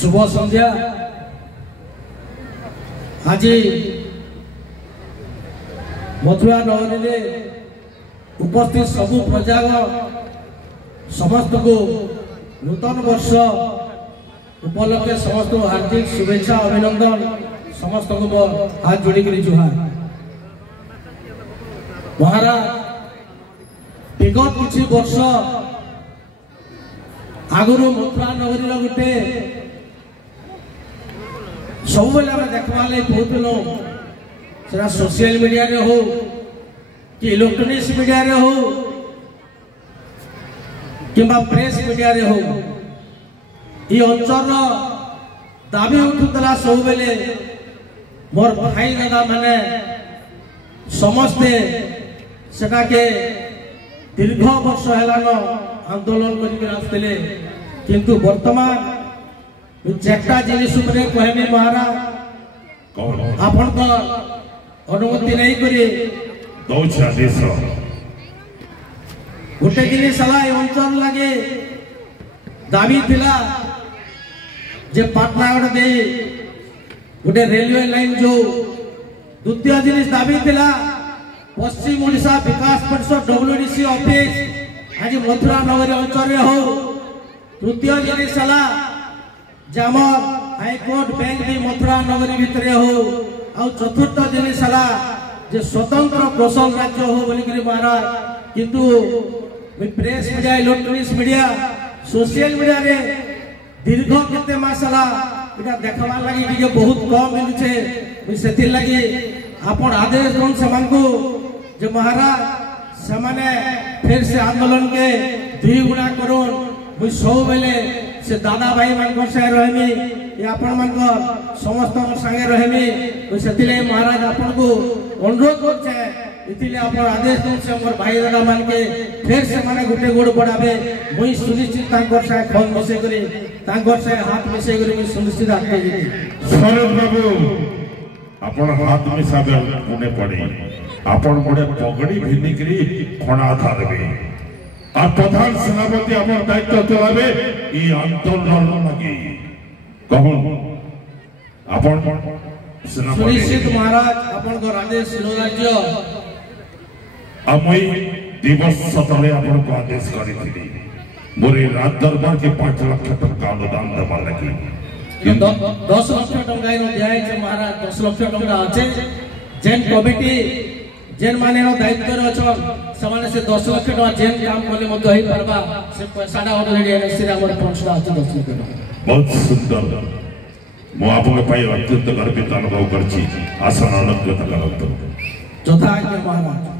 शुभ संध्या। आज मथुरा नगरी उपस्थित सबु प्रजाग समस्त को नूतन वर्ष उपलक्षे समस्त हार्दिक शुभेच्छा अभिनंदन। समस्त को हाथ जोड़ी जुहार। महाराज विगत किसी वर्ष आगुरी मथुरा नगरी गोटे सब देखवा कहूँ से सोशल मीडिया रे हो कि इलेक्ट्रोनिक्स मीडिया रे हो कि प्रेस मीडिया रे हो ये अंचल दाबी उठुला सब बेले मोर भाई दादा माने समस्ते सेटा के दीर्घ वर्ष हेलान आंदोलन करते किंतु वर्तमान जेटा जिनिस कहमी महाराज आपण तो अनुमति नहीं करी गोटे जिनिस अंचल लगे दाबी थिला जे पाटनागढ़ दे गोटे रेलवे लाइन जो द्वितीय जिनिस दाबी थिला पश्चिम ओडिशा विकास परिषद डब्ल्यूडीसी ऑफिस आज मथुरा नगरी अंचल हो। तृतीय जिनिस हाईकोर्ट बैंक भी मथुरा नगरी भितर हो। आ चतुर्थ जिनिस जे स्वतंत्र कौशल राज्य हो बोलिक महाराज किंतु press media electronics media social media रे दीर्घ केते मास इटा देखवा लगी बहुत कम मिलुचे से लगी आपण आदेश दौन से महाराज से फिर से आंदोलन के 2 गुणा करूँ मुझ सब बेले से दादा भाई मान से रही आपण मान समस्त संगे रही से महाराज आपन को अनुरोध कर आदेश दूँ से मोर भाई दादा मान के फिर से माने गोटे गोड़ बढ़ावे मुई सुनिश्चित खन मिसे से हाथ मिसे मुई सुनिश्चित शरद बाबू आपण हाथ मिसाबे पुणे पड़े आपण गोटे पगड़ी भिनिकरी खणा धारबे आ प्रधान सेनापति अपन दायित्व चलावे ई आंदोलन लगी कहूं अपन सेनापति सुनिश्चित महाराज अपन को आदेश राज्य अमई दिवस तले अपन को आदेश करी मोरे राज दरबार के 5 लाख टका अनुदान देवा लगी 10 लाख टका दिया है महाराज 10 लाख टका अच्छे जेन कमिटी जेन माने दायित्व अच्छा से 10 लाख टका जेन काम कले मत होई परबा से पैसाटा ऑलरेडी एनएससी रे हमर पहुंचला আছে 10 लाख टका। बहुत सुंदर मो आपके पाई अत्यंत गर्वित अनुभव करछि। आसन अलंकृत करत जोथा के महाराज।